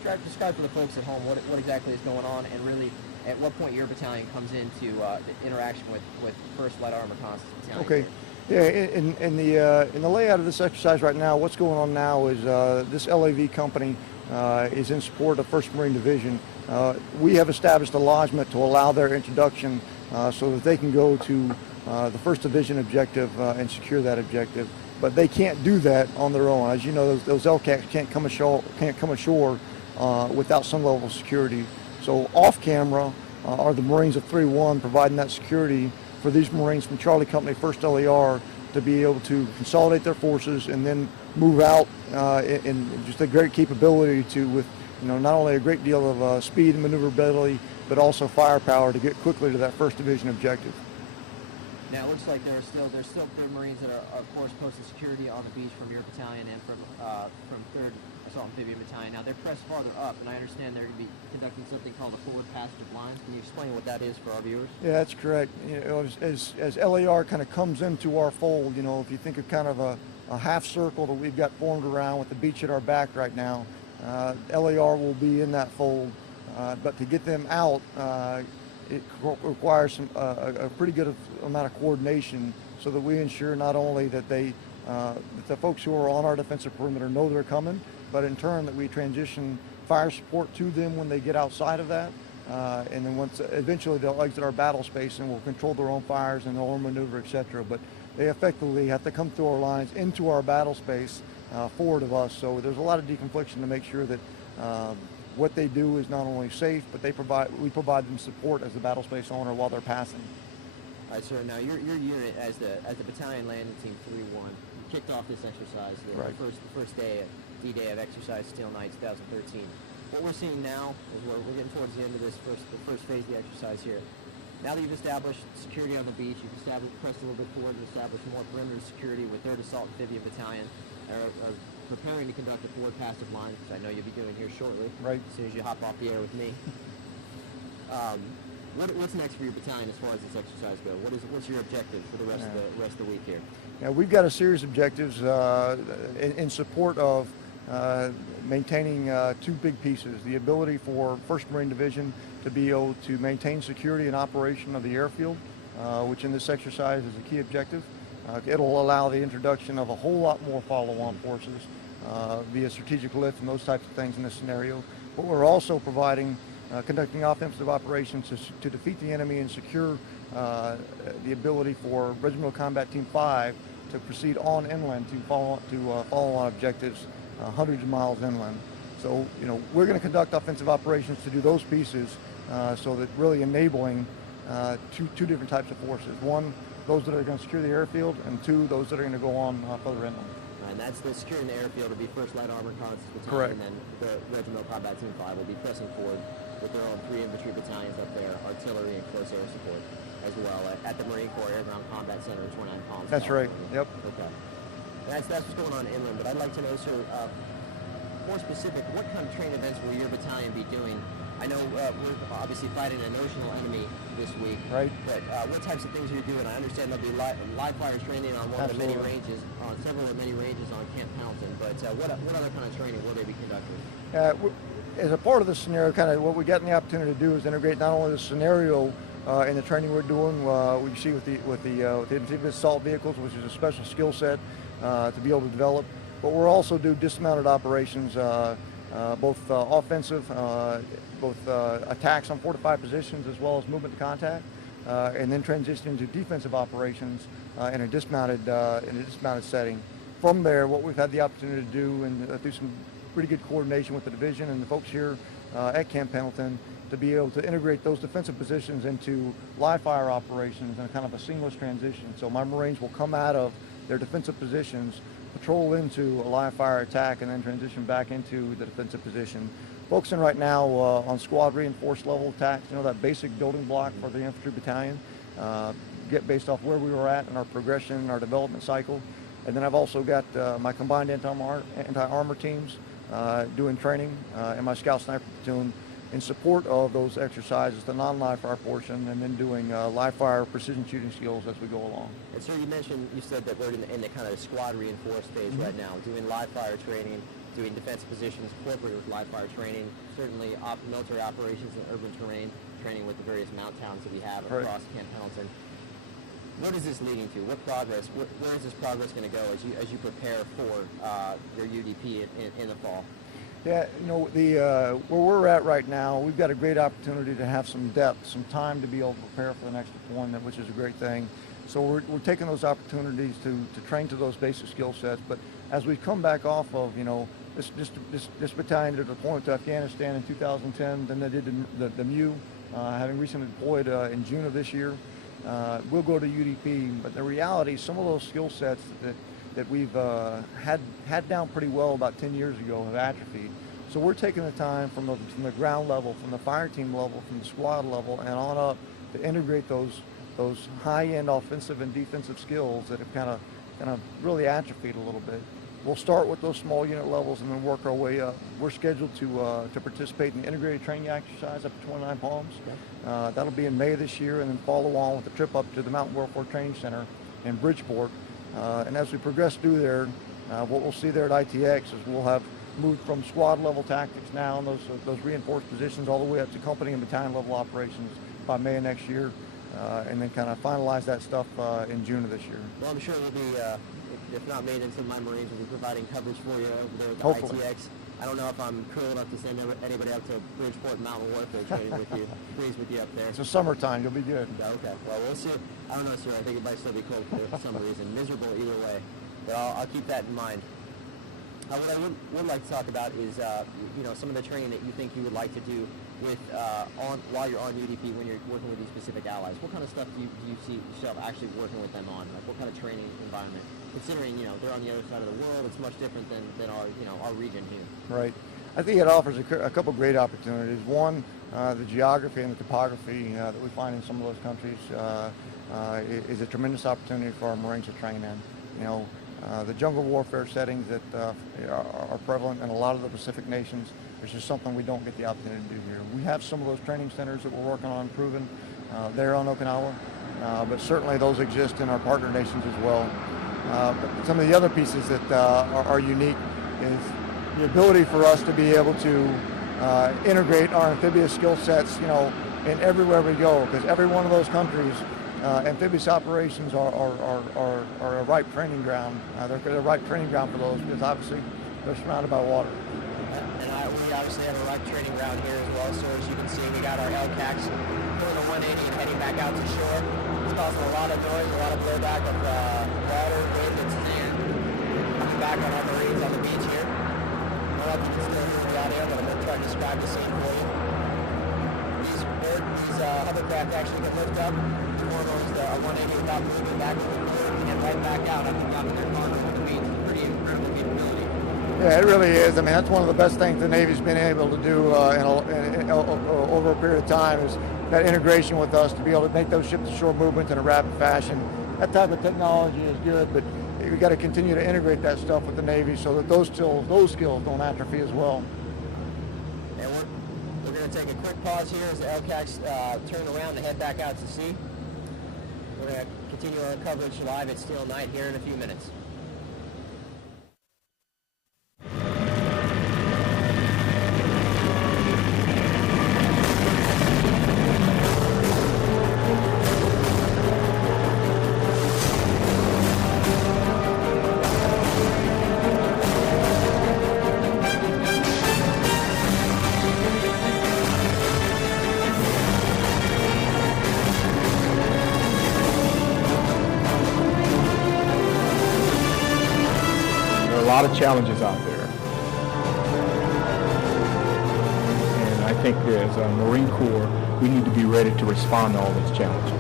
Try to describe for the folks at home what exactly is going on, and really at what point your battalion comes into the interaction with 1st Light Armor Reconnaissance Battalion. Okay. Yeah, in the layout of this exercise right now, what's going on now is this LAV company is in support of 1st Marine Division. We have established a lodgment to allow their introduction so that they can go to the 1st Division objective and secure that objective. But they can't do that on their own. As you know, those LCACs can't come ashore without some level of security. So off camera are the Marines of 3-1 providing that security for these Marines from Charlie Company 1st LAR to be able to consolidate their forces and then move out in just a great capability with not only a great deal of speed and maneuverability, but also firepower to get quickly to that 1st Division objective. Now it looks like there's still Marines that are of course posted security on the beach from your battalion and from 3rd Assault Amphibian Battalion. Now they're pressed farther up, and I understand they're going to be conducting something called a forward passage of lines. Can you explain what that is for our viewers? Yeah, that's correct. As LAR kind of comes into our fold, if you think of kind of a half circle that we've got formed around with the beach at our back right now, LAR will be in that fold. But to get them out, it requires a pretty good amount of coordination so that we ensure not only that that the folks who are on our defensive perimeter know they're coming, but in turn that we transition fire support to them when they get outside of that. And then eventually they'll exit our battle space and we'll control their own fires and their own maneuver, etc. But they effectively have to come through our lines into our battle space forward of us. So there's a lot of deconfliction to make sure that what they do is not only safe, but we provide them support as the battle space owner while they're passing. All right, sir. Now your unit as the battalion landing team 3-1, you kicked off this exercise the first day, D-Day of Exercise Steel Night 2013. What we're seeing now is we're getting towards the end of the first phase of the exercise here. Now that you've established security on the beach, you've pressed a little bit forward and established more perimeter security with 3rd Assault Amphibian Battalion, are preparing to conduct a forward passive line, which I know you'll be doing here shortly, right as soon as you hop off the air with me. What's next for your battalion as far as this exercise goes? What's your objective for the rest of the week here? Yeah, we've got a series of objectives in support of maintaining 2 big pieces: the ability for 1st Marine Division to be able to maintain security and operation of the airfield, which in this exercise is a key objective. It'll allow the introduction of a whole lot more follow-on forces via strategic lift and those types of things in this scenario. But we're also providing conducting offensive operations to defeat the enemy and secure the ability for Regimental Combat Team 5 to proceed on inland to follow on objectives hundreds of miles inland. So, we're going to conduct offensive operations to do those pieces, so that really enabling two different types of forces. One, those that are going to secure the airfield, and two, those that are going to go on further inland. And that's the securing the airfield will be 1st Light Armored Reconnaissance Battalion, Correct. and then the Regimental Combat Team 5 will be pressing forward with their own 3 infantry battalions up there, artillery and close air support as well at the Marine Corps Air Ground Combat Center in 29 Palms. That's right. Yep. Okay. That's what's going on inland, but I'd like to know, sir, more specific, what kind of training events will your battalion be doing? I know we're obviously fighting a notional enemy this week, right? But what types of things are you doing? I understand there'll be live fire training on one Absolutely. of the many ranges, on several of the many ranges on Camp Pendleton. But what other kind of training will they be conducting? As a part of the scenario, kind of what we got the opportunity to do is integrate not only the scenario in the training we're doing. We see with the amphibious assault vehicles, which is a special skill set to be able to develop. But we'll also do dismounted operations, both offensive, both attacks on fortified positions as well as movement to contact, and then transition to defensive operations in a dismounted setting. From there, what we've had the opportunity to do and do some pretty good coordination with the division and the folks here at Camp Pendleton to be able to integrate those defensive positions into live fire operations in a kind of a seamless transition. So my Marines will come out of their defensive positions, patrol into a live fire attack, and then transition back into the defensive position. Focusing right now on squad reinforced level attacks, that basic building block for the infantry battalion, get based off where we were at in our progression, our development cycle. And then I've also got my combined anti-armor teams doing training in my Scout Sniper platoon in support of those exercises, the non-live fire portion, and then doing live fire precision shooting skills as we go along. And sir, you said that we're in the kind of squad reinforced stage right now, doing live fire training, doing defense positions, cooperating with live fire training, certainly military operations in urban terrain, training with the various mount towns that we have across Camp Pendleton. What is this leading to? What progress? Where is this progress going to go as you prepare for your UDP in the fall? Yeah, where we're at right now, we've got a great opportunity to have some depth, some time to be able to prepare for the next deployment, which is a great thing. So we're taking those opportunities to train to those basic skill sets. But as we come back off of, this battalion did a deployment to Afghanistan in 2010, then they did the MU, having recently deployed in June of this year. We'll go to UDP, but the reality, some of those skill sets that we've had down pretty well about 10 years ago have atrophied. So we're taking the time from the ground level, from the fire team level, from the squad level, and on up to integrate those high-end offensive and defensive skills that have kind of really atrophied a little bit. We'll start with those small unit levels and then work our way up. We're scheduled to participate in the integrated training exercise up to 29 Palms. That'll be in May this year, and then follow on with the trip up to the Mountain Warfare Training Center in Bridgeport. And as we progress through there, what we'll see there at ITX is we'll have moved from squad level tactics now in those reinforced positions all the way up to company and battalion level operations by May of next year, and then kind of finalize that stuff in June of this year. Well, I'm sure we'll be, if not made into my Marines, will be providing coverage for you over there at the Hopefully. ITX. I don't know if I'm cruel enough to send anybody up to Bridgeport Mountain Warfare training with you. Please with you up there. It's the summertime. You'll be good. Okay. Well, we'll see. I don't know, sir. I think it might still be cold for some reason. Miserable either way. But I'll keep that in mind. What I would like to talk about is, some of the training that you think you would like to do with while you're on UDP when you're working with these specific allies. What kind of stuff do you see yourself actually working with them on? Like what kind of training environment? Considering they're on the other side of the world, it's much different than our region here. Right. I think it offers a couple great opportunities. One, the geography and the topography that we find in some of those countries is a tremendous opportunity for our Marines to train in. The jungle warfare settings that are prevalent in a lot of the Pacific nations, which is something we don't get the opportunity to do here. We have some of those training centers that we're working on improving there on Okinawa, but certainly those exist in our partner nations as well. But some of the other pieces that are unique is the ability for us to be able to integrate our amphibious skill sets, in everywhere we go, because every one of those countries, amphibious operations are a ripe training ground. They're a ripe training ground for those because obviously they're surrounded by water. And we obviously have a ripe training ground here as well, sir. As you can can see, we got our LCACs pulling a 180 and heading back out to shore. It's causing a lot of noise, a lot of blowback of water, wind, and sand. Coming back on our Marines on the beach here. I don't know if you can still hear the audio, but I'm going to try to describe the scene for you. These hovercraft actually can lift up, perform a 180 without moving back to the floor, and right back out after dropping their cargo on the beach. It's pretty incredible capability. Yeah, it really is. I mean, that's one of the best things the Navy's been able to do over a period of time is that integration with us to be able to make those ship-to-shore movements in a rapid fashion. That type of technology is good, but we got to continue to integrate that stuff with the Navy so that those skills don't atrophy as well. And we're going to take a quick pause here as the LCACs turn around and head back out to sea. We're going to continue our coverage live at Steel Night here in a few minutes. A lot of challenges out there, and I think as a Marine Corps, we need to be ready to respond to all these challenges.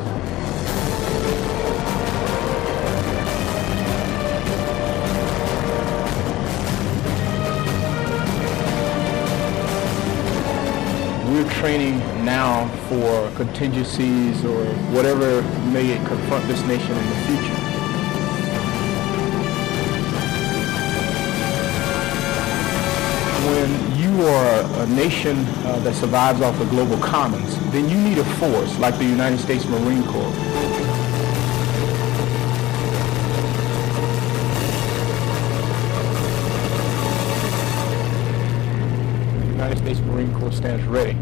We're training now for contingencies or whatever may confront this nation in the future. When you are a nation that survives off the global commons, then you need a force like the United States Marine Corps. The United States Marine Corps stands ready.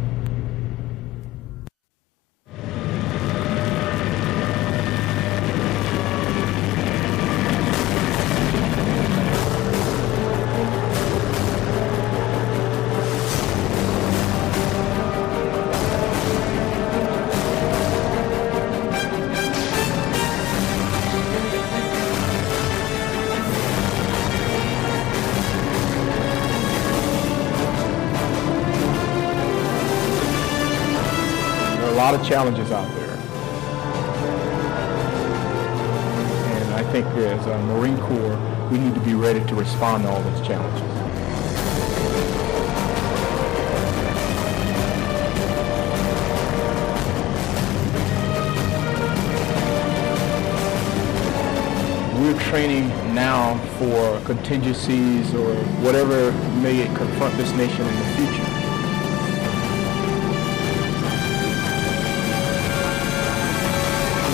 A lot of challenges out there, and I think as a Marine Corps, we need to be ready to respond to all those challenges. We're training now for contingencies or whatever may confront this nation in the future.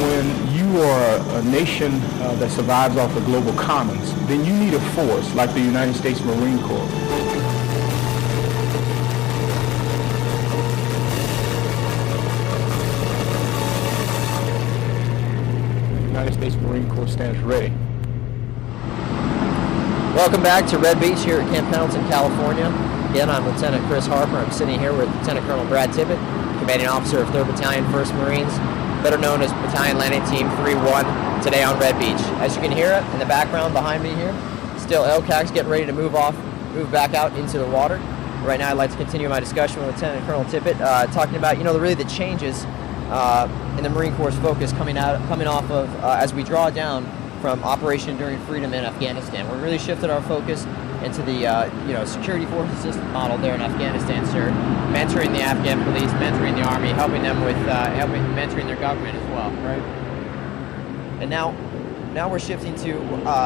When you are a nation that survives off the global commons, then you need a force like the United States Marine Corps. The United States Marine Corps stands ready. Welcome back to Red Beach here at Camp Pendleton, California. Again, I'm Lieutenant Chris Harper. I'm sitting here with Lieutenant Colonel Brad Tippett, Commanding Officer of 3rd Battalion, 1st Marines, better known as Battalion Landing Team 3-1, today on Red Beach. As you can hear it in the background behind me here, still LCACs getting ready to move back out into the water. Right now I'd like to continue my discussion with Lieutenant Colonel Tippett, talking about, really the changes in the Marine Corps' focus coming off of, as we draw down from Operation Enduring Freedom in Afghanistan. We really shifted our focus into the security force assistant model there in Afghanistan, sir. Mentoring the Afghan police, mentoring the army, helping them with mentoring their government as well. Right. And now we're shifting to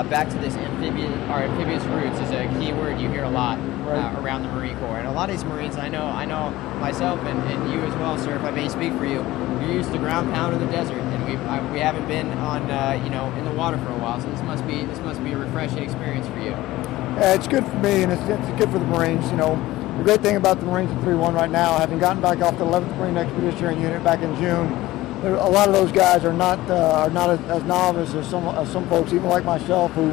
back to this amphibious routes is a key word you hear a lot around the Marine Corps. And a lot of these Marines, I know myself and you as well, sir, if I may speak for you, you're used to ground pound in the desert, and we haven't been on in the water for a while. So this must be a refreshing experience for you. Yeah, it's good for me, and it's good for the Marines. The great thing about the Marines at 3-1 right now, having gotten back off the 11th Marine Expeditionary Unit back in June, a lot of those guys are not as novice as some folks, even like myself, who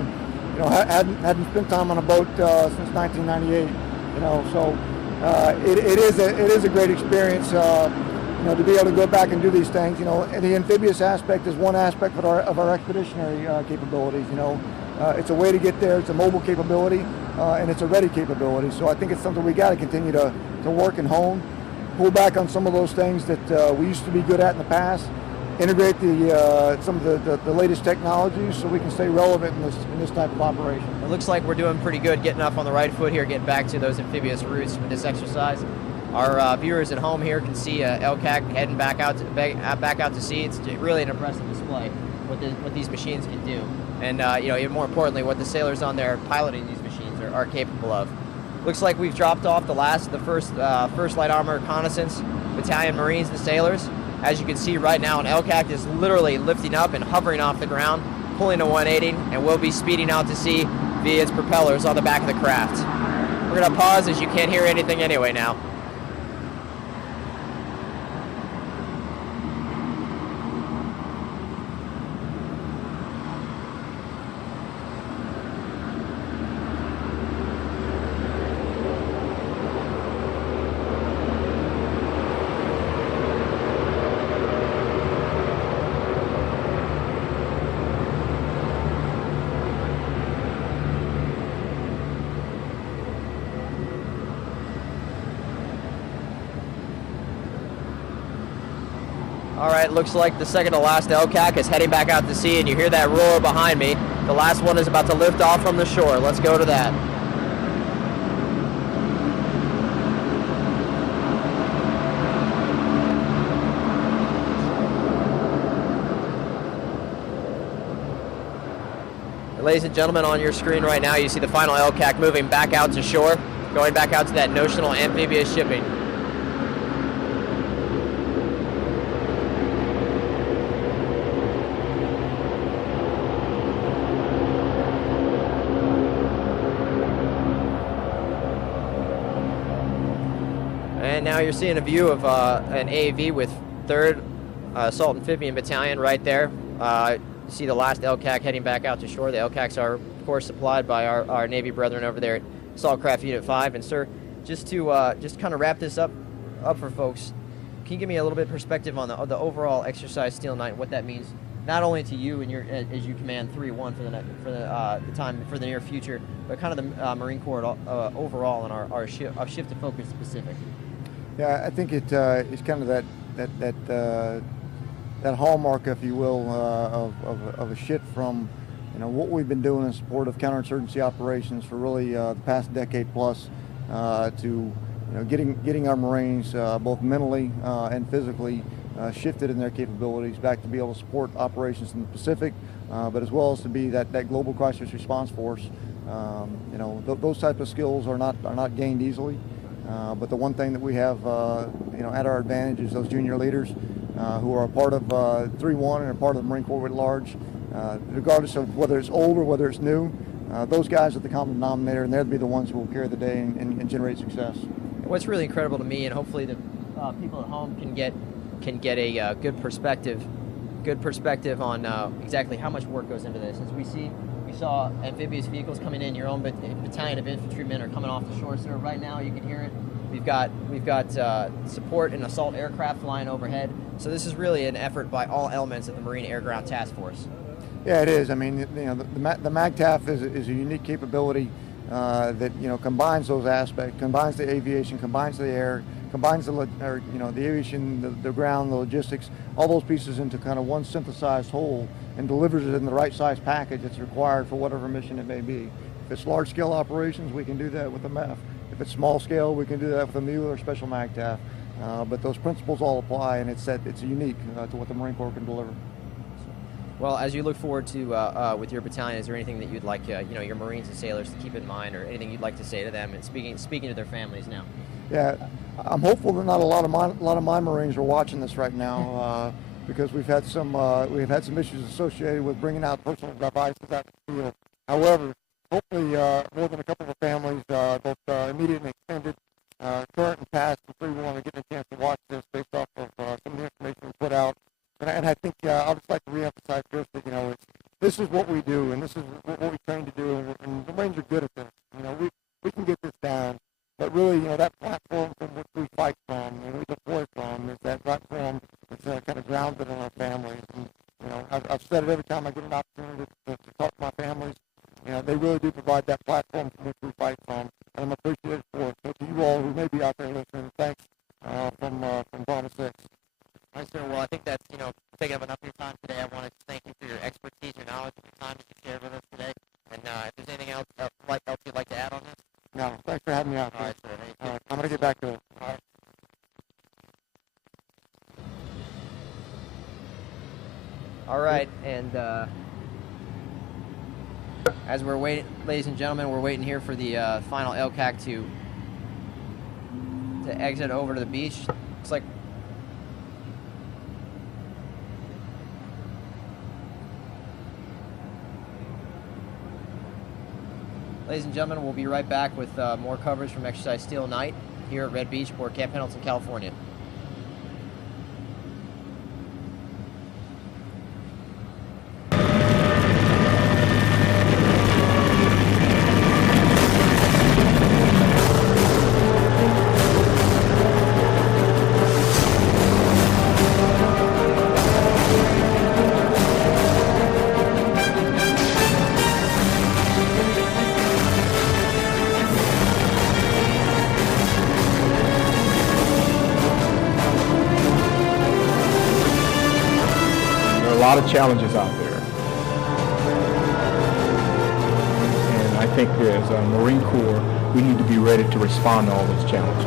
hadn't spent time on a boat since 1998. So it is a great experience. You know, to be able to go back and do these things. You know, and the amphibious aspect is one aspect of our expeditionary capabilities. You know, it's a way to get there. It's a mobile capability, and it's a ready capability. So I think it's something we got to continue to work and hone. Pull back on some of those things that we used to be good at in the past. Integrate some of the latest technologies so we can stay relevant in this type of operation. It looks like we're doing pretty good getting up on the right foot here, getting back to those amphibious routes with this exercise. Our viewers at home here can see LCAC heading back out to sea. It's really an impressive display what these machines can do, and you know, even more importantly, what the sailors on there piloting these machines are capable of. Looks like we've dropped off the first light armor reconnaissance battalion Marines and sailors. As you can see right now, an LCAC is literally lifting up and hovering off the ground, pulling a 180, and will be speeding out to sea via its propellers on the back of the craft. We're going to pause as you can't hear anything anyway now. All right, looks like the second to last LCAC is heading back out to sea, and you hear that roar behind me. The last one is about to lift off from the shore. Let's go to that. Ladies and gentlemen, on your screen right now, you see the final LCAC moving back out to shore, going back out to that notional amphibious shipping. And now you're seeing a view of an AAV with 3rd Assault Amphibian Battalion right there. You see the last LCAC heading back out to shore. The LCACs are, of course, supplied by our Navy brethren over there at Assault Craft Unit 5. And sir, just to just kind of wrap this up for folks, can you give me a little bit of perspective on the overall exercise Steel Knight, what that means, not only to you and as you command 3-1 for the near future, but kind of the Marine Corps overall and our shift to focus specific. Yeah, I think it's kind of that hallmark, if you will, of a shift from, you know, what we've been doing in support of counterinsurgency operations for really the past decade plus, to, you know, getting our Marines both mentally and physically shifted in their capabilities back to be able to support operations in the Pacific, but as well as to be that global crisis response force. You know, those type of skills are not gained easily. But the one thing that we have, you know, at our advantage is those junior leaders who are a part of 3-1 and a part of the Marine Corps at large, regardless of whether it's old or whether it's new. Those guys are the common denominator, and they'll be the ones who will carry the day and generate success. What's really incredible to me, and hopefully the people at home can get a good perspective on exactly how much work goes into this. As we saw amphibious vehicles coming in. Your own battalion of infantrymen are coming off the shore, sir. Right now, you can hear it. We've got support and assault aircraft flying overhead. So this is really an effort by all elements of the Marine Air Ground Task Force. Yeah, it is. I mean, you know, the MAGTF is a unique capability that, you know, combines those aspects, combines the aviation, combines the air, combines the aviation, the ground, the logistics, all those pieces into kind of one synthesized whole, and delivers it in the right size package that's required for whatever mission it may be. If it's large scale operations, we can do that with the MEF. If it's small scale, we can do that with a MU or special MAGTF. But those principles all apply, and it's unique to what the Marine Corps can deliver. Well, as you look forward to with your battalion, is there anything that you'd like your Marines and sailors to keep in mind, or anything you'd like to say to them, and speaking to their families now? Yeah, I'm hopeful that not a lot of my Marines are watching this right now, because we've had some issues associated with bringing out personal devices out the field. However, hopefully more than a couple of families, both immediate and extended, current and past, and 3-1 are getting a chance to watch this based off of some of the information we put out. And I think I'll just like to reemphasize first that, you know, this is what we do, and this is what we train to do, and the Marines are good at this. You know, we can get this down, but really, you know, that platform said it every time I get an opportunity to talk to my families. They really do provide that platform from which we fight from, and I'm appreciative for it. So to you all who may be out there listening, thanks from Brahma 6. All right, sir. Well, I think that's, taking up enough of your time today. I want to thank you for your expertise, your knowledge, and your time that you shared with us today. And if there's anything else you'd like to add on this? No, thanks for having me out. All right, sir. All right, I'm going to get back to it. All right. All right, and as we're waiting, ladies and gentlemen, we're waiting here for the final LCAC to exit over to the beach. Looks like ladies and gentlemen, we'll be right back with more coverage from Exercise Steel Night here at Red Beach aboard Camp Pendleton, California. A lot of challenges out there, and I think as a Marine Corps, we need to be ready to respond to all those challenges.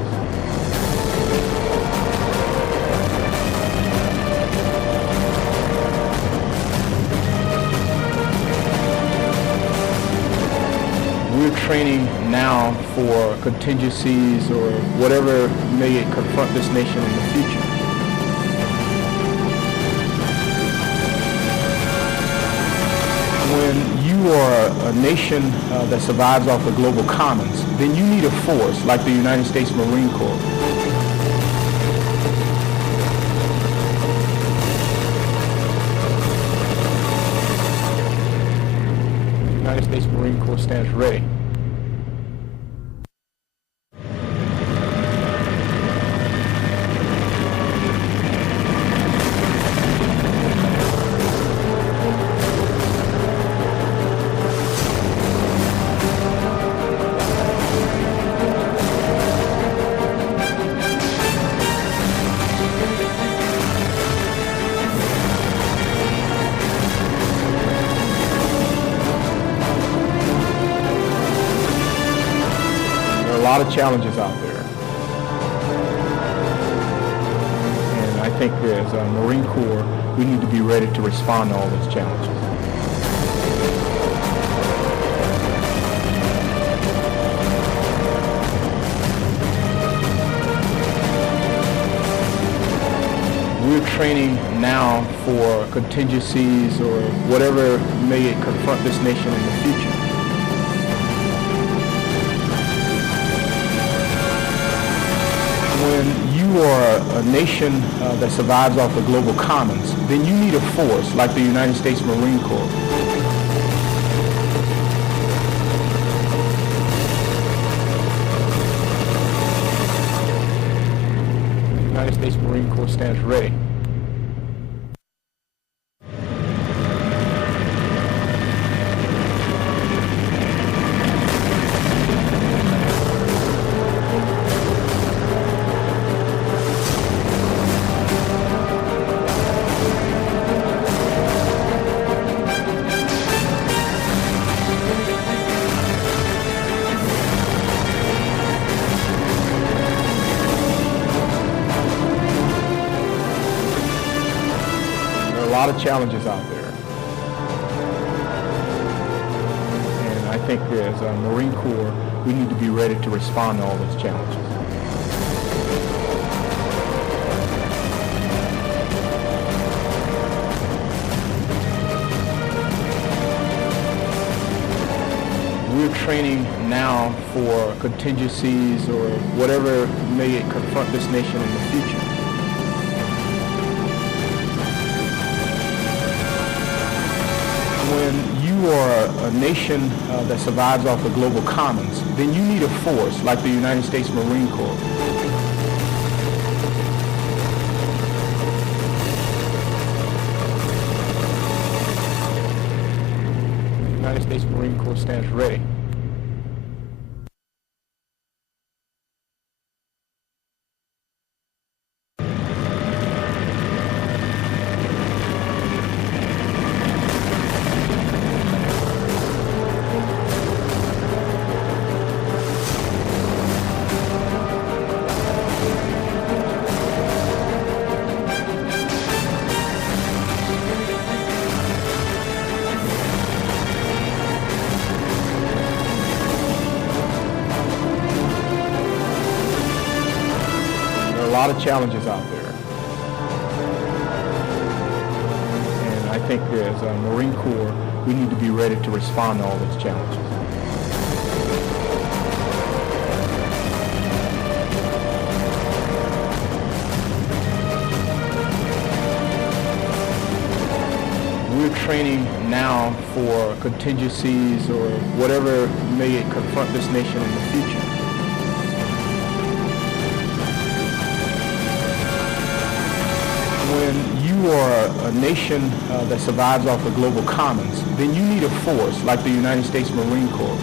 We're training now for contingencies or whatever may confront this nation in the future. When you are a nation that survives off the global commons, then you need a force like the United States Marine Corps. The United States Marine Corps stands ready. A lot of challenges out there, and I think as a Marine Corps, we need to be ready to respond to all those challenges. We're training now for contingencies or whatever may confront this nation in the future. When you are a nation that survives off the global commons, then you need a force like the United States Marine Corps. The United States Marine Corps stands ready. A lot of challenges out there, and I think as a Marine Corps, we need to be ready to respond to all those challenges. We're training now for contingencies or whatever may confront this nation in the future. When you are a nation that survives off the global commons, then you need a force like the United States Marine Corps. States Marine Corps stands ready. A lot of challenges out there, and I think as a Marine Corps we need to be ready to respond to all those challenges. We're training now for contingencies or whatever may confront this nation in the future. When you are a nation that survives off the global commons, then you need a force like the United States Marine Corps.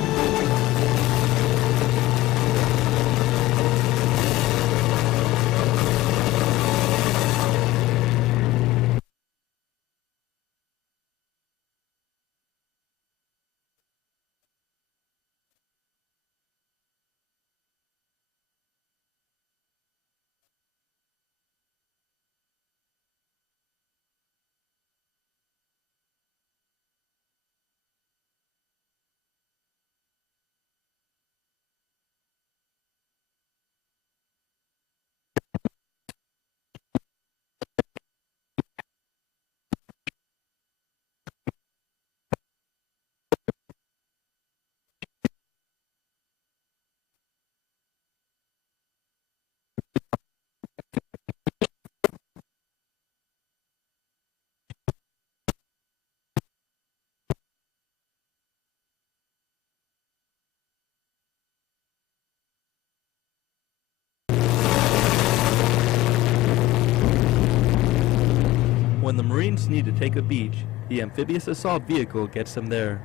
When the Marines need to take a beach, the amphibious assault vehicle gets them there.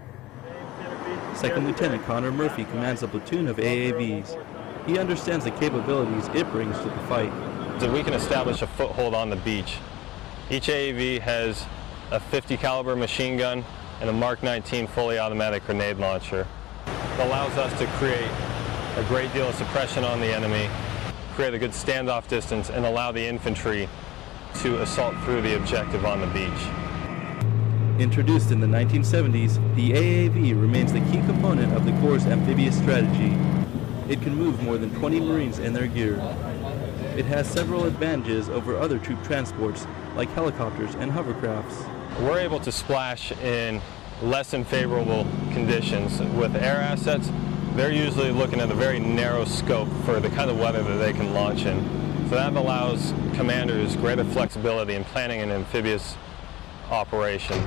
Second Lieutenant Connor Murphy commands a platoon of AAVs. He understands the capabilities it brings to the fight. So we can establish a foothold on the beach. Each AAV has a .50 caliber machine gun and a Mark 19 fully automatic grenade launcher. It allows us to create a great deal of suppression on the enemy, create a good standoff distance, and allow the infantry to assault through the objective on the beach. Introduced in the 1970s, the AAV remains the key component of the Corps' amphibious strategy. It can move more than 20 Marines in their gear. It has several advantages over other troop transports, like helicopters and hovercrafts. We're able to splash in less than favorable conditions. With air assets, they're usually looking at a very narrow scope for the kind of weather that they can launch in. So that allows commanders greater flexibility in planning an amphibious operation.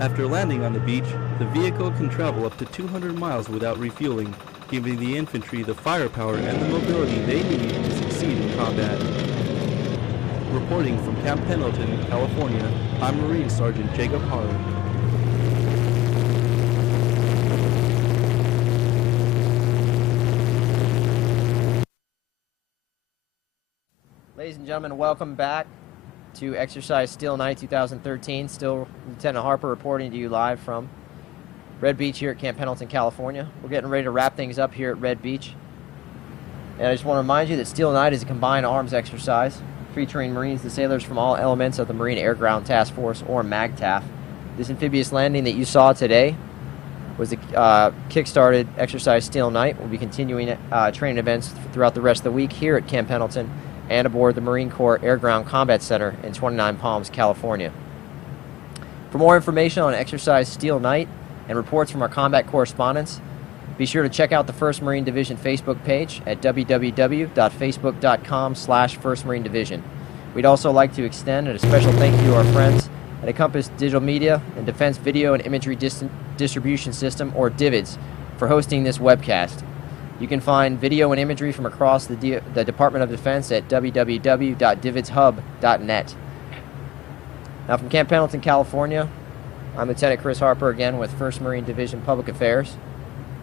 After landing on the beach, the vehicle can travel up to 200 miles without refueling, giving the infantry the firepower and the mobility they need to succeed in combat. Reporting from Camp Pendleton, California, I'm Marine Sergeant Jacob Harlan. Ladies and gentlemen, welcome back to Exercise Steel Night 2013. Still Lieutenant Harper reporting to you live from Red Beach here at Camp Pendleton, California. We're getting ready to wrap things up here at Red Beach. And I just want to remind you that Steel Night is a combined arms exercise featuring Marines and sailors from all elements of the Marine Air Ground Task Force, or MAGTF. This amphibious landing that you saw today was the kick-started Exercise Steel Night. We'll be continuing training events throughout the rest of the week here at Camp Pendleton and aboard the Marine Corps Air Ground Combat Center in 29 Palms, California. For more information on Exercise Steel Night and reports from our combat correspondents, be sure to check out the 1st Marine Division Facebook page at www.facebook.com/1st Marine Division. We'd also like to extend a special thank you to our friends at Encompass Digital Media and Defense Video and Imagery Distribution System, or DIVIDS, for hosting this webcast. You can find video and imagery from across the Department of Defense at www.dividshub.net. Now from Camp Pendleton, California, I'm Lieutenant Chris Harper again with 1st Marine Division Public Affairs.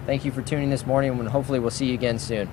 Thank you for tuning this morning, and hopefully we'll see you again soon.